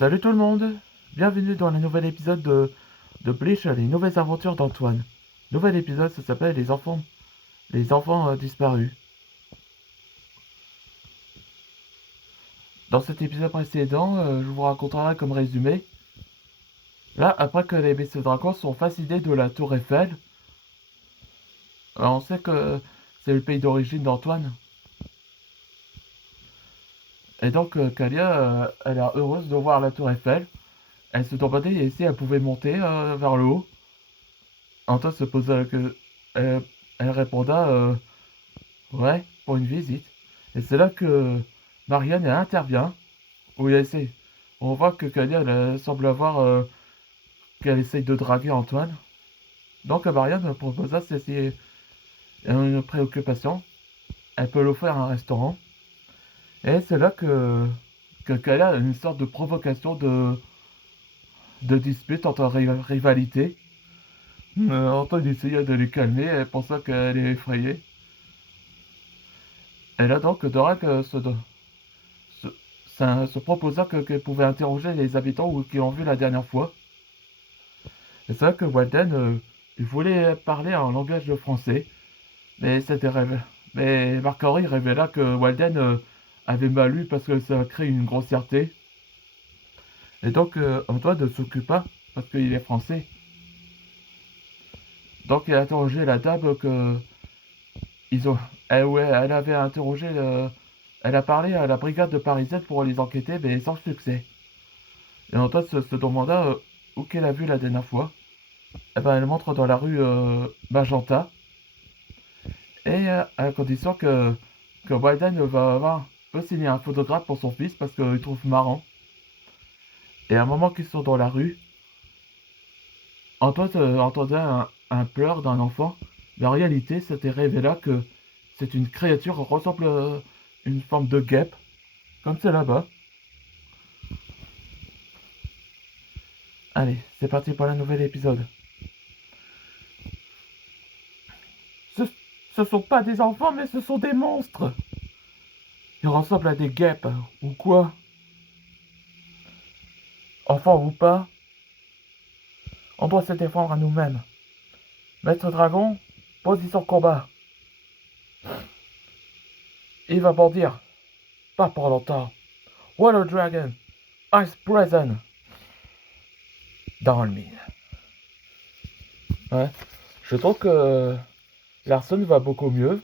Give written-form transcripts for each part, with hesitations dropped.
Salut tout le monde, bienvenue dans le nouvel épisode de Bleach, les nouvelles aventures d'Antoine. Nouvel épisode, ça s'appelle les enfants disparus. Dans cet épisode précédent, je vous raconterai comme résumé. Là, après que les bestiaux dragons sont fascinés de la tour Eiffel, on sait que c'est le pays d'origine d'Antoine. Et donc, Kalia, elle est heureuse de voir la tour Eiffel. Elle se demandait si elle pouvait monter vers le haut. Antoine se posa que... elle répondra ouais, pour une visite. Et c'est là que Marianne elle intervient. Oui, elle essaie. On voit que Kalia elle, semble avoir qu'elle essaye de draguer Antoine. Donc Marianne me proposa si c'est une préoccupation. Elle peut l'offrir un restaurant. Et c'est là que Kalia a une sorte de provocation de dispute entre rivalité. Antoine essayait de les calmer, elle pensa qu'elle est effrayée. Et là donc Dorak se, se proposa qu'elle pouvait interroger les habitants qui l'ont vu la dernière fois. Et c'est vrai que Walden, il voulait parler en langage français, mais mais Marc-Henri révéla que Walden avait mal lu parce que ça crée une grossièreté. Et donc Antoine ne s'occupa parce qu'il est français. Donc il a interrogé la dame que ils ont, ouais, elle avait interrogé, elle a parlé à la brigade de Parisienne pour les enquêter, mais sans succès. Et Antoine se demanda où qu'elle a vu la dernière fois. Eh ben, elle montre dans la rue Magenta, et à condition que Walden peut signer un photographe pour son fils parce qu'il trouve marrant. Et à un moment qu'ils sont dans la rue, Antoine entendait un pleur d'un enfant, mais en réalité, c'était révélé que c'est une créature qui ressemble à une forme de guêpe, comme c'est là-bas. Allez, c'est parti pour le nouvel épisode. Ce, ce sont pas des enfants, mais ce sont des monstres. Ils ressemblent à des guêpes, ou quoi? Enfants ou pas, on doit se défendre à nous-mêmes. Maître Dragon, position combat. Il va bondir. Pas pour longtemps. Water Dragon, Ice Prison. Dans le mine. Ouais. Je trouve que Larson va beaucoup mieux.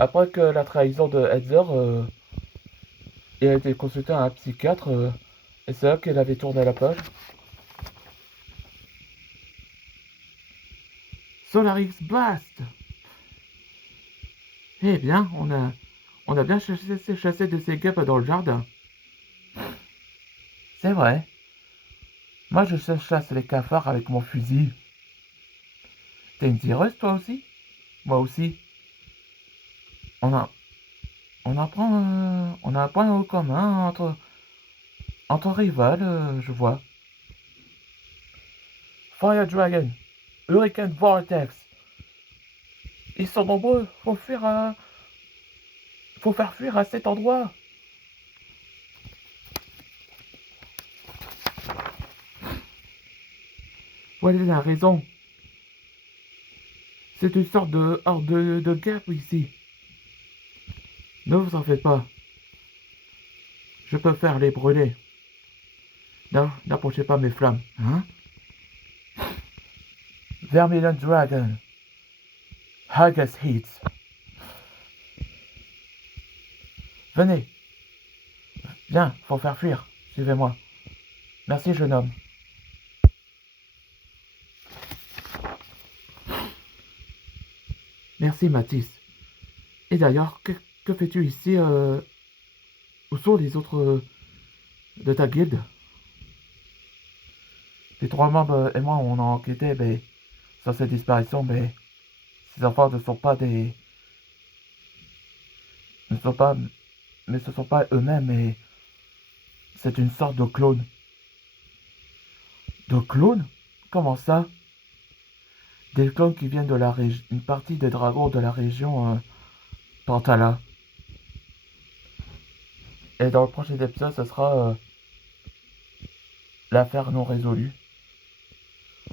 Après que la trahison de Heather, il a été consulté à un psychiatre. Et c'est là qu'elle avait tourné la page. Solarix Blast. Eh bien, on a bien chassé de ces guêpes dans le jardin. C'est vrai. Moi, je chasse les cafards avec mon fusil. T'es une tireuse, toi aussi? Moi aussi. On a, on a un point commun entre rivales, je vois. Fire Dragon, Hurricane Vortex. Ils sont nombreux. Faut faire fuir à cet endroit. Walden a raison. C'est une sorte de horde de guêpes ici. Ne vous en faites pas. Je peux faire les brûler. N'approchez pas mes flammes, hein? Vermilion Dragon. Haggis Heats. Venez. Viens, faut faire fuir. Suivez-moi. Merci, jeune homme. Merci, Mathis. Et d'ailleurs, que fais-tu ici où sont les autres de ta guilde? Les trois membres et moi, on a enquêté sur ces disparitions, mais ces enfants ne sont pas, mais ce sont pas eux-mêmes, et c'est une sorte de clone. De clone? Comment ça? Des clones qui viennent de la région, une partie des dragons de la région Pantala. Et dans le prochain épisode, ce sera l'affaire non résolue.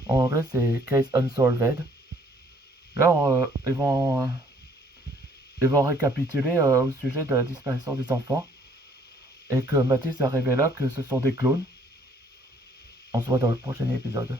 En anglais, c'est Case Unsolved. Là, ils vont récapituler au sujet de la disparition des enfants et que Mathis a révélé que ce sont des clones. On se voit dans le prochain épisode.